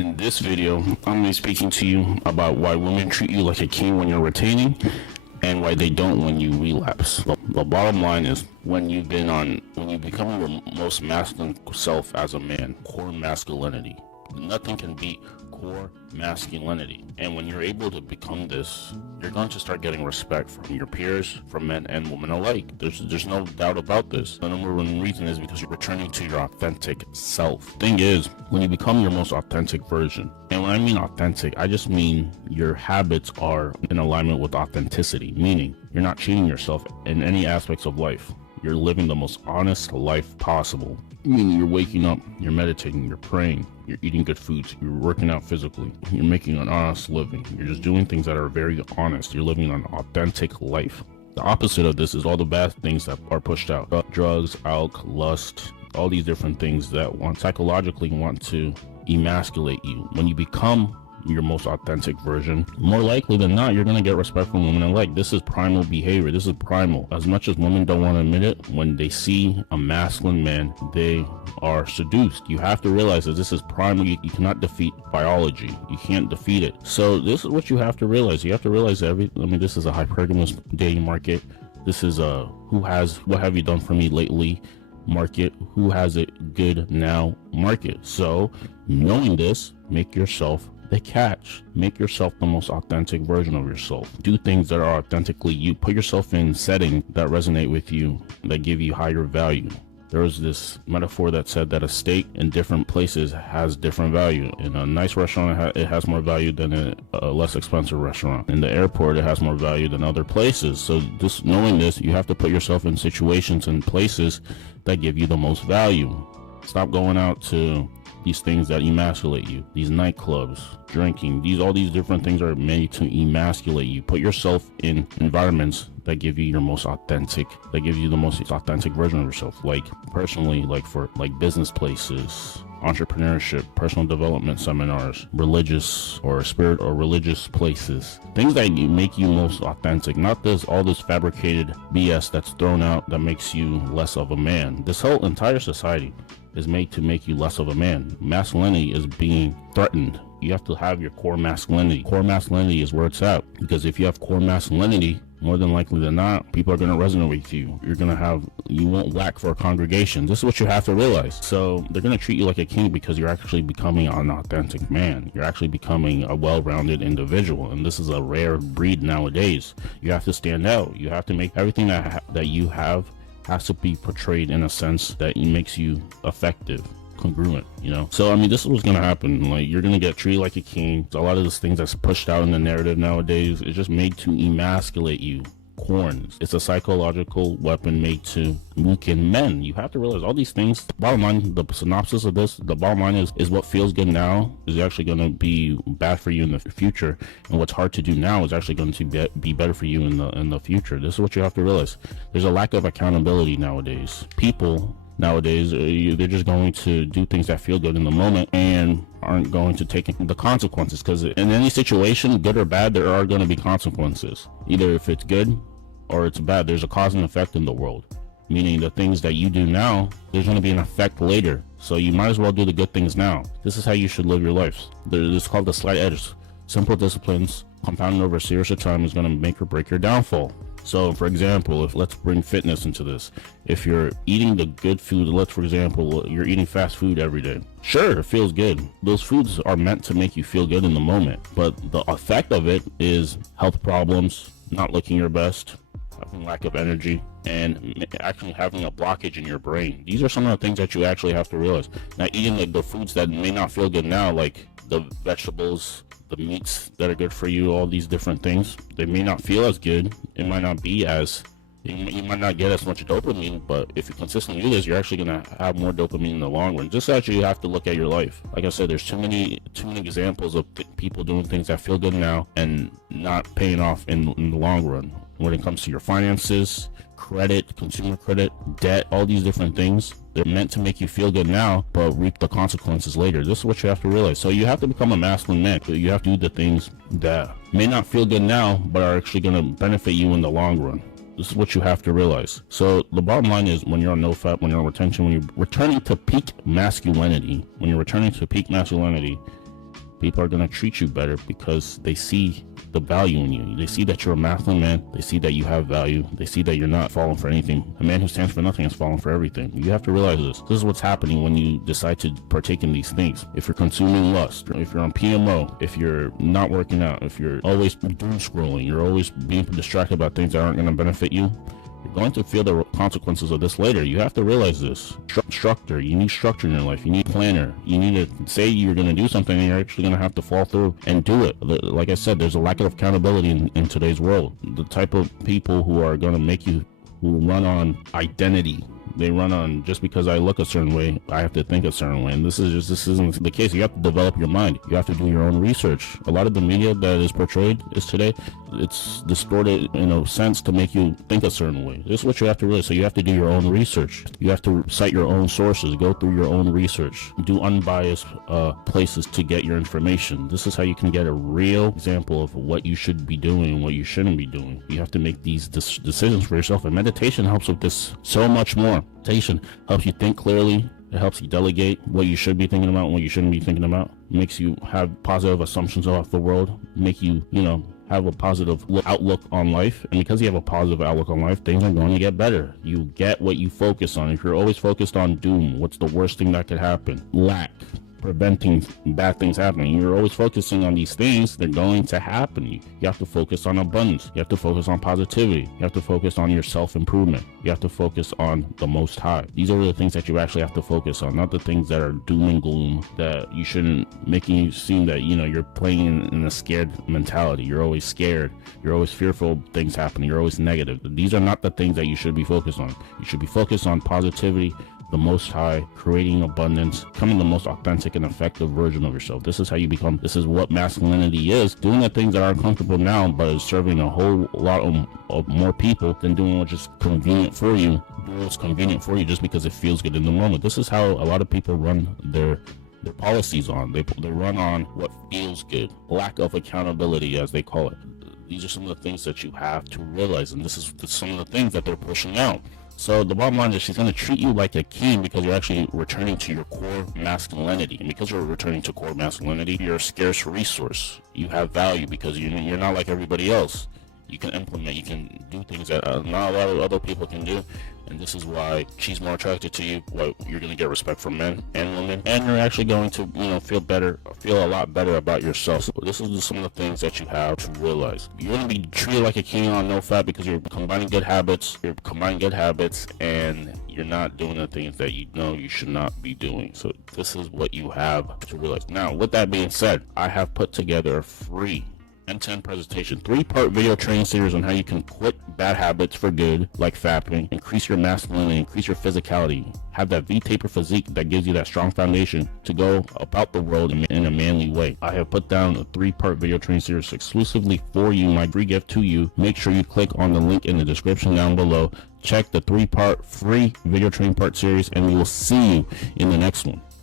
In this video, I'm going to be speaking to you about why women treat you like a king when you're retaining and why they don't when you relapse. The bottom line is when you become your most masculine self as a man, core masculinity. Nothing can beat core masculinity. And when you're able to become this, you're going to start getting respect from your peers, from men and women alike. There's no doubt about this. The number one reason is because you're returning to your authentic self. Thing is, when you become your most authentic version, and when I mean authentic, I just mean your habits are in alignment with authenticity, meaning you're not cheating yourself in any aspects of life. You're living the most honest life possible. Meaning you're waking up, you're meditating, you're praying, you're eating good foods, you're working out physically, you're making an honest living, you're just doing things that are very honest, you're living an authentic life. The opposite of this is all the bad things that are pushed out. Drugs, alcohol, lust, all these different things that psychologically want to emasculate you. When you become your most authentic version, more likely than not, you're going to get respect from women alike. This is primal behavior. This is primal. As much as women don't want to admit it, when they see a masculine man, they are seduced. You have to realize that this is primal. You cannot defeat biology. You can't defeat it. So this is what you have to realize. You have to realize this is a hypergamous dating market. This is a what have you done for me lately market, who has it good now market. So knowing this, make yourself the catch. Make yourself the most authentic version of yourself. Do things that are authentically you. Put yourself in settings that resonate with you, that give you higher value. There was this metaphor that said that a steak in different places has different value. In a nice restaurant, it has more value than a less expensive restaurant. In the airport, it has more value than other places. So just knowing this, you have to put yourself in situations and places that give you the most value. Stop going out to these things that emasculate you, these nightclubs, drinking, all these different things are made to emasculate you. Put yourself in environments that give you the most authentic version of yourself. Like personally, for business places, entrepreneurship, personal development seminars, religious or spirit or religious places, things that make you most authentic, not all this fabricated BS that's thrown out that makes you less of a man. This whole entire society is made to make you less of a man. Masculinity is being threatened. You have to have your core masculinity. Core masculinity is where it's at, because if you have core masculinity, more than likely than not, people are going to resonate with you. You won't lack for a congregation. This is what you have to realize. So they're going to treat you like a king because you're actually becoming an authentic man. You're actually becoming a well-rounded individual, and this is a rare breed nowadays. You have to stand out. You have to make everything that you have has to be portrayed in a sense that it makes you effective, congruent, So this is what's gonna happen. You're gonna get treated like a king. A lot of those things that's pushed out in the narrative nowadays is just made to emasculate you. Corns. It's a psychological weapon made to weaken men. You have to realize all these things. Bottom line, the synopsis of this, the bottom line is what feels good now is actually going to be bad for you in the future, and what's hard to do now is actually going to be better for you in the future. This is what you have to realize. There's a lack of accountability nowadays. People nowadays, they're just going to do things that feel good in the moment and aren't going to take the consequences, because in any situation, good or bad, there are going to be consequences. Either if it's good or it's bad, there's a cause and effect in the world, meaning the things that you do now, there's going to be an effect later. So you might as well do the good things now. This is how you should live your life. It's called the slight edge. Simple disciplines compounded over a series of time is going to make or break your downfall. So for example, let's bring fitness into this. If you're eating the good food, for example, you're eating fast food every day. Sure, it feels good. Those foods are meant to make you feel good in the moment, but the effect of it is health problems, not looking your best, having lack of energy, and actually having a blockage in your brain. These are some of the things that you actually have to realize. Now, eating the foods that may not feel good now, like the vegetables, the meats that are good for you, all these different things, they may not feel as good. It might not be you might not get as much dopamine, but if you consistently do this, you're actually going to have more dopamine in the long run. Just actually, you have to look at your life. Like I said, there's too many examples of people doing things that feel good now and not paying off in the long run. When it comes to your finances, credit, consumer credit, debt, all these different things, they're meant to make you feel good now, but reap the consequences later. This is what you have to realize. So you have to become a masculine man. You have to do the things that may not feel good now, but are actually going to benefit you in the long run. This is what you have to realize. So the bottom line is, when you're on no-fap, when you're on retention, when you're returning to peak masculinity, People are going to treat you better because they see the value in you. They see that you're a masculine man. They see that you have value. They see that you're not falling for anything. A man who stands for nothing is falling for everything. You have to realize this. This is what's happening when you decide to partake in these things. If you're consuming lust, if you're on PMO, if you're not working out, if you're always doom scrolling, you're always being distracted about things that aren't going to benefit you, you're going to feel the consequences of this later. You have to realize this. Structure. You need structure in your life. You need a planner. You need to say you're going to do something and you're actually going to have to fall through and do it. Like I said, there's a lack of accountability in today's world. The type of people who are going to make you, who run on identity. They run on, just because I look a certain way, I have to think a certain way. And this isn't the case. You have to develop your mind. You have to do your own research. A lot of the media that is portrayed is today, it's distorted in a sense to make you think a certain way. This is what you have to realize. So you have to do your own research. You have to cite your own sources, go through your own research, do unbiased places to get your information. This is how you can get a real example of what you should be doing and what you shouldn't be doing. You have to make these decisions for yourself, and meditation helps with this so much more. Meditation helps you think clearly. It helps you delegate what you should be thinking about and what you shouldn't be thinking about. Makes you have positive assumptions about the world. Make you, have a positive outlook on life. And because you have a positive outlook on life, things are going to get better. You get what you focus on. If you're always focused on doom, what's the worst thing that could happen? Lack. Preventing bad things happening. You're always focusing on these things, they're going to happen. You have to focus on abundance. You have to focus on positivity. You have to focus on your self-improvement. You have to focus on the Most High. These are the things that you actually have to focus on, not the things that are doom and gloom, that you shouldn't, making you seem that, you're playing in a scared mentality. You're always scared. You're always fearful of things happening. You're always negative. These are not the things that you should be focused on. You should be focused on positivity, the Most High, creating abundance, becoming the most authentic and effective version of yourself. This is how you become. This is what masculinity is. Doing the things that are uncomfortable now, but is serving a whole lot of more people than doing what's just convenient for you. Doing what's convenient for you just because it feels good in the moment. This is how a lot of people run their policies on. They run on what feels good. Lack of accountability, as they call it. These are some of the things that you have to realize, and this is some of the things that they're pushing out. So the bottom line is she's going to treat you like a king because you're actually returning to your core masculinity. And because you're returning to core masculinity, you're a scarce resource. You have value because you're not like everybody else. You can implement, you can do things that not a lot of other people can do. And this is why she's more attracted to you. Why you're going to get respect from men and women. And you're actually going to, feel a lot better about yourself. So this is just some of the things that you have to realize. You're going to be treated like a king on no fat because you're combining good habits. And you're not doing the things that you should not be doing. So this is what you have to realize. Now, with that being said, I have put together a free end-to-end presentation, 3-part video training series on how you can quit bad habits for good, like fapping, increase your masculinity, increase your physicality, have that V-taper physique that gives you that strong foundation to go about the world in a manly way. I have put down a 3-part video training series exclusively for you, my free gift to you. Make sure you click on the link in the description down below. Check the 3-part free video training part series, and we will see you in the next one.